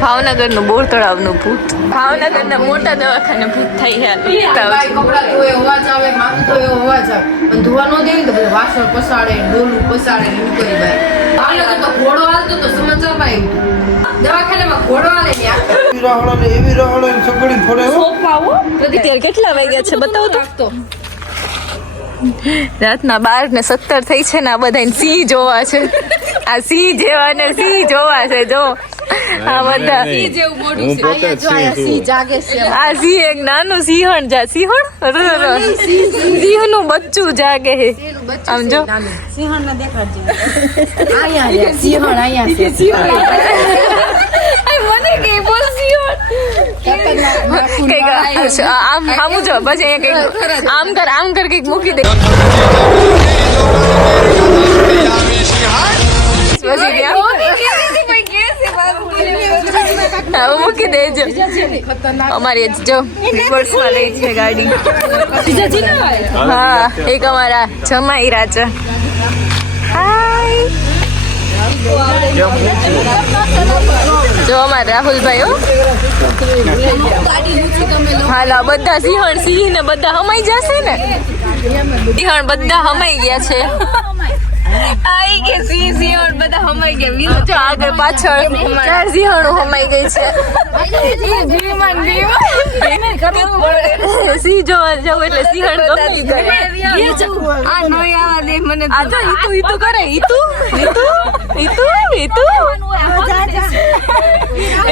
ભાવનગરનું બોર તળાવનું ભૂત, ભાવનગરના મોટા દવાખાને ભૂત થાય છે. કપડા ધોય અવાજ આવે, માથું ધોય અવાજ આવે, પણ ધોવા ન દે તો બધું વાસણ પસાડે, ડોલું પસાડે, એવું કરી ભાઈ. ભાવનગર તો ઘોડો હાલતો તો સમાચારમાં દવાખાનામાં ઘોડો હાલે એવી રહડે સગડી ફોડે. અત્યારે કેટલા વાગ્યા છે બતાવો તો. રાતના 12:17 થઈ છે ને. આ બધા સિંહ જોવા છે. આ સિંહ જેવા ને સિંહ જોવા છે. જો આ બધા સિંહ જેવું મોઢું છે. અહીંયા જો આ સિંહ જાગે છે. આ સિંહ એક નાનું સિંહણ સિંહનું બચ્ચું જાગે છે. આમ જો સિંહણ ને દેખાડજે. અહીંયા સિંહણ અહીંયા છે. મને કે બોલ સિંહણ આમ આમ જો પછી અહીંયા આમ કર કઈક મૂકી દે. મૂકી દેજો. અમારી જો બસમાં લઈ છે ગાડી. હા એક અમારા જમાઈ રાજા. હાય જો અમારા રાહુલભાઈ. હાલા બધા સિંહ ને બધા હમાઈ જશે ને. સિંહણ બધા હમાઈ ગયા છે. આઈ કે સિંહણ બધા હમાઈ ગયા. જો આગળ પાછળ ચાર સિંહણો હમાઈ ગઈ છે. સિંહ જોવા જાવ એટલે સિંહણ ગમતી કરે. આ નોય આવા દે મને. આ તો ઈતુ કરે. ઈતુ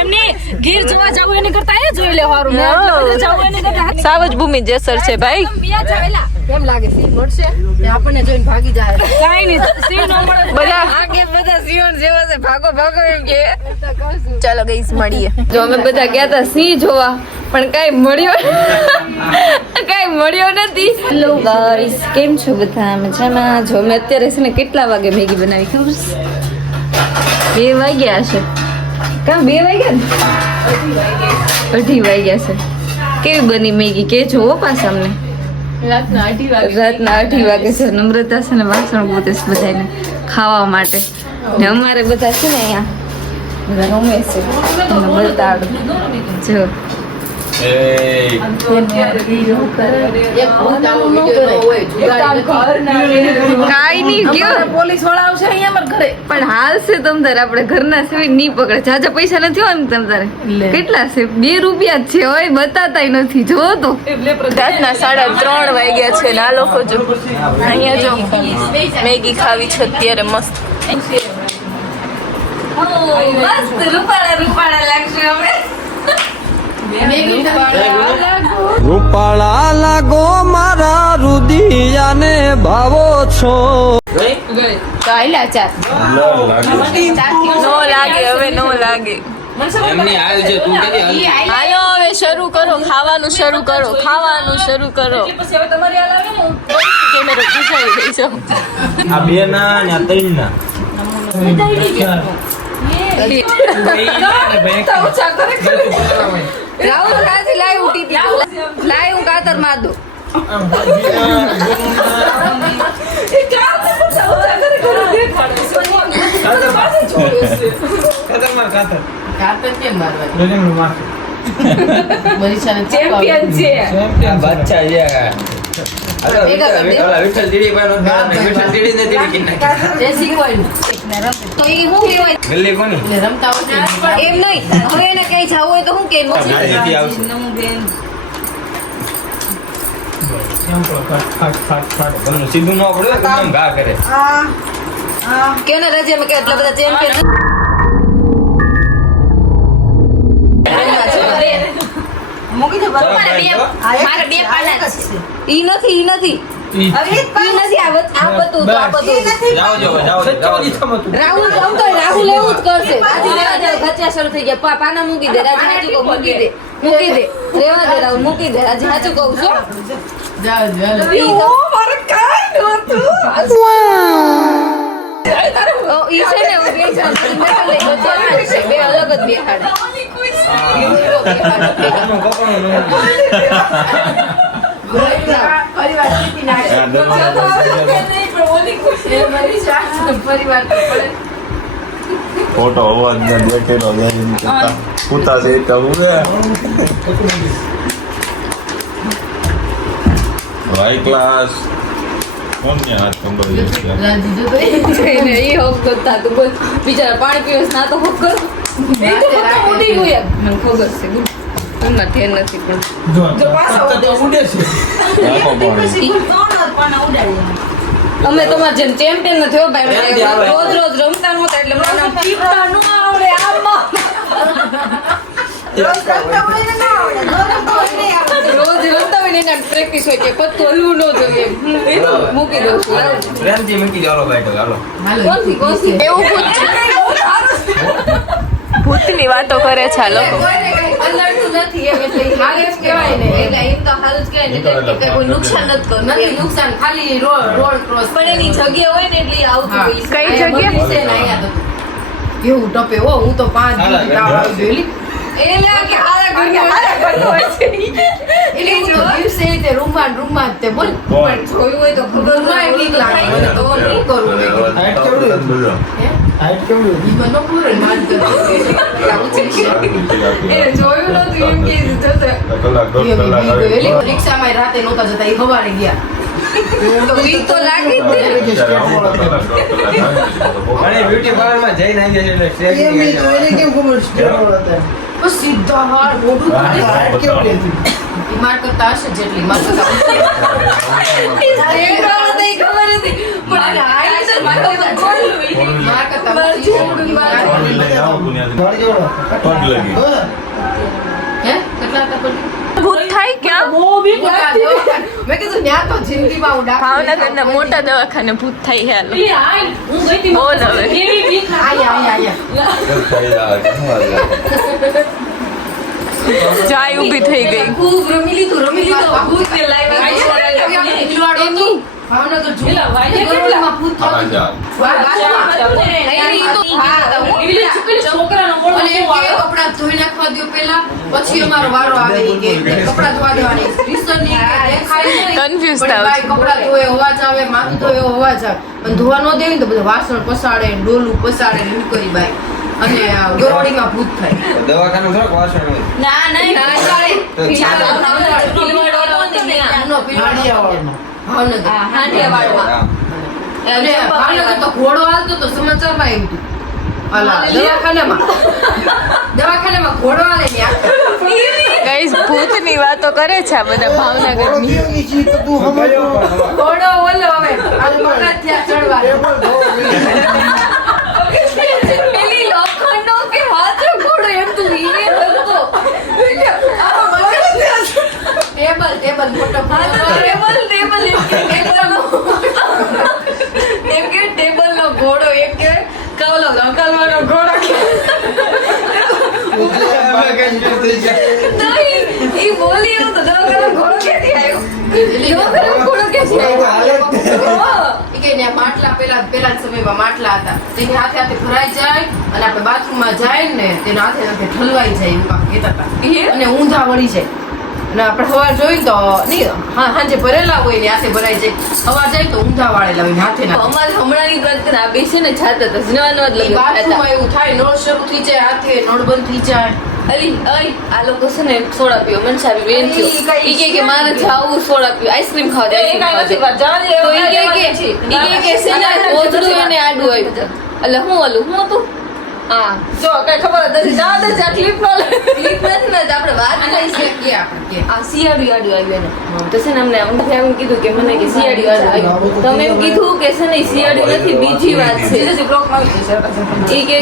એમને ગીર જોવા જાવ એને કરતા એ જોઈ લેવાનું. સાવજ ભૂમિ જેસર છે ભાઈ. કેમ લાગે સિંહ મળશે આપણને જોઈને ભાગી જાય. કાઈ નહીં સિંહ નો મળે. બધા આગે બધા સિંહણ જેવા છે. ભાગો ભાગો એમ કે. ચાલો ગઈસ મળીએ. જો અમે બધા ગયા હતા સિંહ જોવા પણ કઈ મળ્યો નથી. હેલો ગાઈસ, કેમ છો બધા? મજામાં? જો મેં અત્યારે છે ને કેટલા વાગે મેગી બનાવી ખબર છે? 2 વાગ્યા છે. કાં 2 વાગ્યા ને 2:30 વાગ્યા છે. કેવી બની મેગી કે જો પાછા અમને. રાતના 2:30 વાગે છે. નમ્રતા છે ને વાસણ ગોતે છે બધાને ખાવા માટે. ને અમારે બધા છે ને અહીંયા બધા રમે છે. બતાડો જો કાઈ નહીં ગયો. પોલીસ વાળા આવશે અહીંયા અમાર ઘરે. પણ હાલ છે તમ તારે આપણે ઘરના સિવાય નહીં પકડે. જાજા પૈસા નથી હોય ને તમ તારે. કેટલા છે? 2 રૂપિયા જ છે. હોય બતાતાય નથી. જો તો રાતના 3:30 વાગ્યા છે ને આ લોકો જો અહીંયા જો મેગી ખાવી છે અત્યારે મસ્ત. મસ્ત રૂપાળા લાગશે અમે. રૂપાળા લાગો મારા રુદિયાને ભાવો છો. નો લાગે હવે. નો લાગે. હાલો હવે શરૂ કરો. ખાવાનું શરૂ કરો. કેમેરો પૂછાવી દઈશો. આ 2 ના ને આ 3 ના. રાહુલ રાજી લાઈ ઉઠી લાઈ હું કાતર માર દો. કાતર કેમ મારવા? બરીસાને ચેમ્પિયન છે. બચ્ચા જે વિઠ્ઠલ દીડી ભાઈ વિઠ્ઠલ દીડી ને દીડી કિન્ના એ શીખવાયું તો એ હું કહેવાય ગલ્લી કોની એટલે રમતા હોય એમ નહીં. હવે એને કઈ જાવું હોય તો હું કે નથી આવશે. તમને સીધું ન પડે તમને ઘા કરે. કેને રજિયામાં કે એટલા બધા ચેમ્પિયન મૂકી દે. મારા 2 પાના છે. ઈ નથી આ બધું રાહુલ રાહુલ એવું જ કરશે. ખર્ચા શરૂ થઈ ગયા. પાના મૂકી દે. રાજી હાચું કહું મૂકી દે. રેવા દે રાહુલ મૂકી દે. રાજી હાચું કહું છું. જાવ મારે કાઈ નહોતું. ઈ છે ને બે અલગ જ બેહાડે. ખોટો અવાજ ને દેખેલો લેરીને કરતા કૂતા છે કહું ને હાઈ ક્લાસ કોણ ને હાથ કંબળ છે રાજી જો તો એને ઈ હોપ કરતા તો બોલ બિચારા પાણી પીવે ના તો હોપ કરો એ તો બધા ઉડી ગયું મને ખબર છે એમાં ધ્યાન નથી પણ નાખો પાણી અમે તમાર જેમ ચેમ્પિયન નથી હો ભાઈ રોજ રોજ રમતા નહોતા એટલે મને પીતા ન આવડે આમાં રોજ રમતા હોય ને એના પ્રેક્ટિસ હોય કે પત્તો હલવું ન જોઈએ એ તો મૂકી દઉં છું પ્રેમથી મૂકી દો, હાલો બેઠો, હાલો. કોણથી એવું ભૂતની વાતો કરે છે આ લોકો અલર્ટ નથી એમ એટલે હાલ જ કહેવાય ને એટલે એમ તો હાલ જ કહેવાય ને એટલે કે કોઈ નુકસાન નથી કરતું નથી નુકસાન ખાલી રોડ ક્રોસ પણ એની જગ્યા હોય ને એટલે ઈ આવતું હોય કઈ જગ્યા છે ને અહીંયા તો કેવું ટપે હો હું તો 5 દિવસ તાવ આવી ગયેલી એટલે કે હારા ઘરનું હોય છે એટલે હું તો દિવસે તે રૂમમાં તે બોલ કોણ જોયું હોય તો ખબર રૂમમાં બીક લાગે મને તો નહીં કરવું ઈ મને ન પૂરે માન એ જોયું નતું એમ કે જતો કલાક દોઢ કલાક ગયેલી રિક્ષામાં રાતે નહોતા જતા ઈ સવારે ગયા તો વીક તો લાગી જ ને અને બ્યુટી પાર્લરમાં જઈને આવી જશે એટલે સ્ટ્રેચિંગ બસ સીધા હાર મોઢું કાઢી ઈ માર કરતા હશે જેટલી માર કરતા સ્ટેટ વાળો તો ઈ ખબર હતી પણ હાઈ તો માર તો ખોલું માર કરતા માર છોકરું માર લઈને આવું ત્યાંથી પગ લગી હે કેટલા હતા પડી ભૂત થાય ક્યાં બહુ બીક મેં કીધું ન્યા તો જિંદગીમાં હું ભાવનગરના મોટા દવાખાને ભૂત થાય હે હું ગઈ તી બોલ હવે કેવી બીક આયા જાય ઊભી થઈ ગઈ ખૂબ રમી લીધું ભૂત ને લાવ્યા ભાવનગર પેલા વાયદે કેટલા? ભૂત હા જા છોકરાનો મોડો અને એમ કે કપડાં ધોઈ નાખવા દ્યો પહેલા પછી અમારો વારો આવે ઈ કે કપડાં ધોવા દેવાની રીસન ની દેખાય નહીં Confused પણ થાવ ભાઈ કપડાં ધોએ અવાજ આવે માથું ધોએ અવાજ આવે પણ ધોવા ન દેવી ને તો બધા વાસણ પસાડે ડોલું પસાડે ને એવું કરી ભાઈ અને ગરોડીમાં ભૂત થાય દવાખાનું થોડોક વાસણ હોય. ના નહીં ભાવનગર હાંડિયાવાડમાં અને ભાવનગર તો ઘોડો હાલતો તો સમાચારમાં આવ્યું હતું અલા દવાખાનામાં ઘોડો હાલે ને ગાઈસ ભૂતની વાતો કરે છે આ બધા ભાવનગરની ઘોડો ઓલો હવે આ મગજ ત્યાં ચડવા પેલી લોખંડનો કે હાથો ઘોડો એમ તું ઈને હતો ટેબલ મોટો એમ કે ટેબલ નો ઘોડો એમ કે કવલો લંકાલવાનો ઘોડો નહીં ઈ બોલી એવું તો દવાખાનો ઘોડો ક્યાંથી આવ્યો દવાખાનો ઘોડો ક્યાંથી આવ્યો કે ને માટલા પેલા સમયમાં માટલા હતા તેની હાથે ભરાઈ જાય અને આપણે બાથરૂમમાં જાય ને તેના હાથે ઠલવાઈ જાય એવું કાંઈક કહેતા હતા અને ઊંધા વળી જાય અને આપણે સવાર જોઈ તો નહીં હાંજે ભરેલા હોય ને હાથે ભરાઈ જાય સવાર જાય તો ઊંધા વાળેલા હોય ને હાથે ના અમારે હમણાંની વાત કરે આ બેસી ને છાતા તો જનવાનો જ લગ્ન બાથરૂમમાં એવું થાય નળ શરૂ થઈ જાય હાથે નળ બંધ થઈ જાય અલી આ લોકો છે ને સોડા પીઓ મનસાબી બેન છે ઈ કે મારે જાવું સોડા પીઓ આઈસ્ક્રીમ ખાવા જાય તો ઈ કે છે ને ઓજડું એને આડું આવ્યું એટલે હું ઓલું હું તું હા જો કઈ ખબર જ નથી જા દે જા ક્લિપ નો ક્લિપ નથી ને આપણે વાત કરી શકીએ આપણે આ સિયાડી આડું આવ્યું એને તો છે ને અમને આવીને કીધું કે મને કે સિયાડી આડું આવ્યું તો અમે એમ કીધું કે છે ને સિયાડી નથી બીજી વાત છે ઈ કે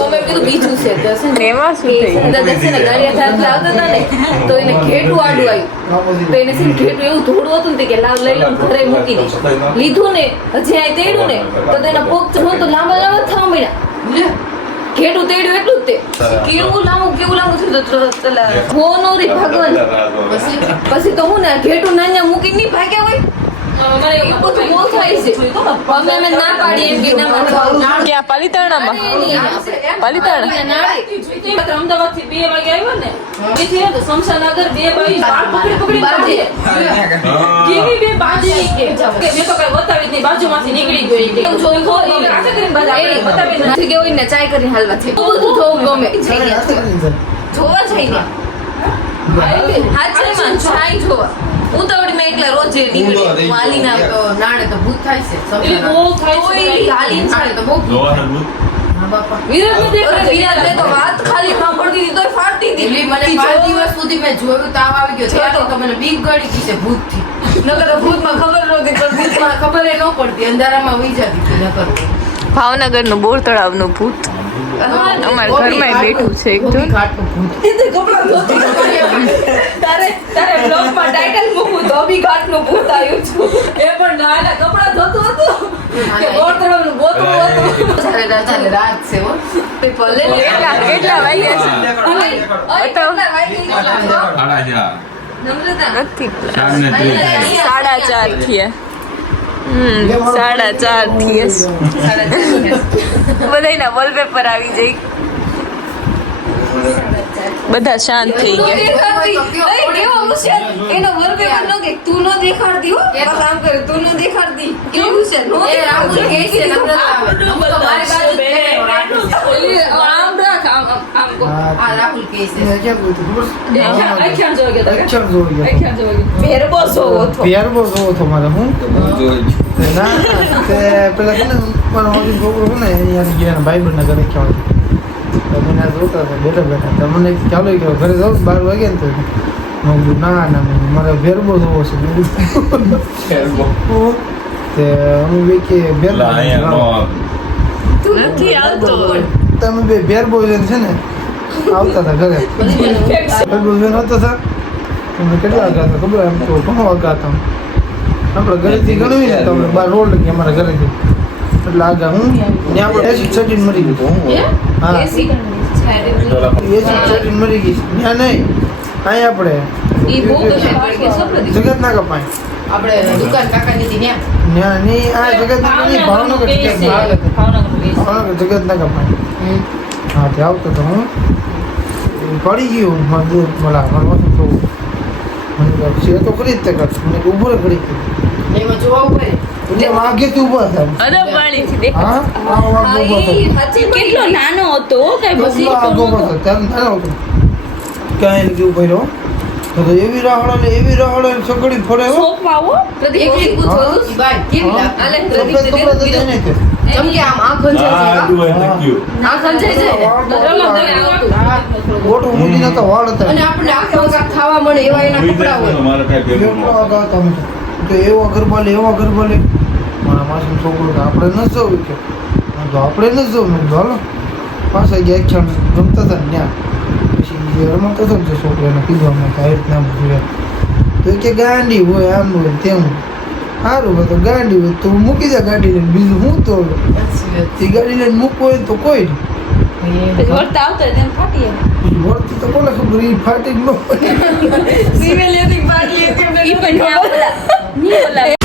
અમે કીધું બીજું છે તો છે ને એમાં શું થયું દાદા છે ને ગાડી હાથ લાવતા હતા ને તો એને ઘેટું આડું આવ્યું તો એને છે ને ઘેટું એવું થોડું હતું ને કે લાવ લઈ લો ઘરે મૂકી દઈશ લીધું ને હજી આ તેડ્યું ને તો તેના પગ તો લાંબા લાંબા થવા મળ્યા ઘેટું તેડ્યું એટલું જ તે કેવું લાંબુ થયું ભગવાન પછી તો હું ને ઘેટું નાન્યા મૂકીને નહીં ભાગ્યા હોય અમારે એવું બધું બહુ થાય છે અમે ના પાડીએ એમ કે ના માનવા ક્યાં પાલીતાણામાં પાલીતાણા અમદાવાદ થી 2 વાગે આવ્યો ને એથી તો શમશાનગર 2 બાઈ પકડી બાજે કેવી બે બાજે કે મેં તો કઈ બતાવી જ નહીં બાજુમાંથી નીકળી ગઈ કે જોઈ ખો એ રાતે કરીને બતાવી નથી કે હોય ને ચાય કરીને હાલવા છે બહુ બધું જોવું ગમે જોવા જઈને હાથમાં ચાય જોવા ઉતાવળી મેં એકલા રોજ નીકળી માલીના તો નાણે તો ભૂત થાય છે એ બહુ થાય છે હાલી નાણે તો બહુ જોવાનું ભૂત. હા બાપા વિરાટ ને દેખ વિરાટને તો વાત ખાલી સાંભળતી હતી તોય ફાટતી હતી એવી મને 5 દિવસ સુધી મેં જોયું તાવ આવી ગયો ત્યારે તો મને બીક ગળી ગઈ છે ભૂતથી નકર તો ભૂતમાં ખબર નહોતી પણ ભૂતમાં ખબર એ ન પડતી અંધારામાં વહી જતી હતી નકર ભાવનગર નું બોર તળાવ નું ભૂત અમારા ઘરમાં બેઠું છે એક ગોપી ઘાટનું ભૂત તારે બ્લોગ માં ટાઇટલ મૂકું ધોબી ઘાટ નું ભૂત આવ્યું છું એ પણ નાના કપડા ધોતું હતું કે બોર તળાવ નું ગોતરું હતું ચાલે રાત છે હો ભલે કેટલા વાગ્યા છે સાડા ચાર. નમ્રતા નથી ચારને 30 થાય. 4:30 થયા 4:30 થયા બધાયના વોલપેપર આવી જાય બધા શાંત થઈ ગયા એનો વોલપેપર નો કે તું નો દેખાડતી હો બસ આમ કરે તું નો દેખાડતી કેવું છે નો એ રાહુલ કહે છે નમ્રતા મારી બાજુ આમ રાખ આમ આ રાહુલ કહે છે આખ્યાન જોવા ગયા હતા અક્ષર જોઈ ગયો. આખ્યાન જોવા ગયા ભેરબો જોવો હતો પ્યારબો જોવો છો મારે હું ના તે પેલા છે ને પણ ઓલી છોકરો છે ને અહીંયા ગયા ભાઈબંધ ના ઘરે કહેવાય તો મને આ જોતા હતા બેઠા તો મને ચાલો કે ઘરે જાઉં 12 વાગે ને તો મેં કીધું, ના મારે ભેરબો જોવો છે મેં કીધું, તે અમે બે કે એટલે અહીંયા નો આવે. નથી આવતો તમે બે ભેરબો છે ને આવતા હતા ઘરે ભેરબો જોઈને આવતા હતા તમે કેટલા વાગ્યા હતા ખબર એમ તો ઘણો વાગ્યા હતા આપણે ઘરેથી ગણવી ને તો આપણે 12 રોડ લગી અમારા ઘરેથી એટલે આગળ હું ત્યાં આપણે એસી ચડીને મરી ગયો હું હા એસી ચડીને મરી ગઈ ત્યાં નહીં અહીં આપણે ઈ બહુ જગત ના કપાય આપણે દુકાન કાકાની હતી ત્યાં ત્યાં નહીં આ જગત ના નહીં ભાવનગર ભાવનગર જગત ના કપાય હા ત્યાં આવતો તો હું પડી ગયું મને બોલા મારું થોડું મને છે તો કરી જ તે કરશું મને ઊભો રહે કરી એમાં જોવા ઉપર એટલે વાઘેથી ઊભા હતા અદબવાણીથી દેખ હા આ વાઘ ઊભો હતો કેટલો નાનો હતો કઈ બસલો આગો હતો ત્યાં નાનો હતો ક્યાંય નથી ઊભો રહ્યો તો એવી રાહડે સગડી ફરે હો શોપમાં આવો પ્રદીપ એક પૂછો ઈ બાઈ કેવી લાગે આલે સફેદ પ્રદીપ કપડાં તો તેને તે જેમ કે આમ આંખ આ આડું હોય ને ક્યુ. આ ખંજાઈ જાય મોટું મૂડી નતા વાળ હતા અને આપણે આખે વખત ખાવા મળે એવા એના ઉઈ કપડા જાય હોય ને મારે કાંઈ ભેગું ન કેટલો થાય. આગળ હતા અમે તો એવો ગરબાલે મારા માસી છોકરો કે આપણે ન જવું કે મેં તો આપણે ન જવું મેં કીધું, હાલો પાછા ગયા એક ક્ષણ રમતા હતા ને ત્યાં પછી જે રમતો હતો ને જે છોકરાને કીધું અમે કે આ રીતના બધું એમ. તો એ કે ગાંડી હોય આમ હોય તેમ સારું હોય તો ગાંડી હોય તો મૂકી દે ગાડી લઈને બીજું હું તો એ ગાડી લઈને મૂકવું હોય તો કોઈ નહીં વળતા આવતા તેમ ફાટી વળતી તો કોને ખબર એ ફાટી જ ન હોય ઈ પણ ન્યા ઓલા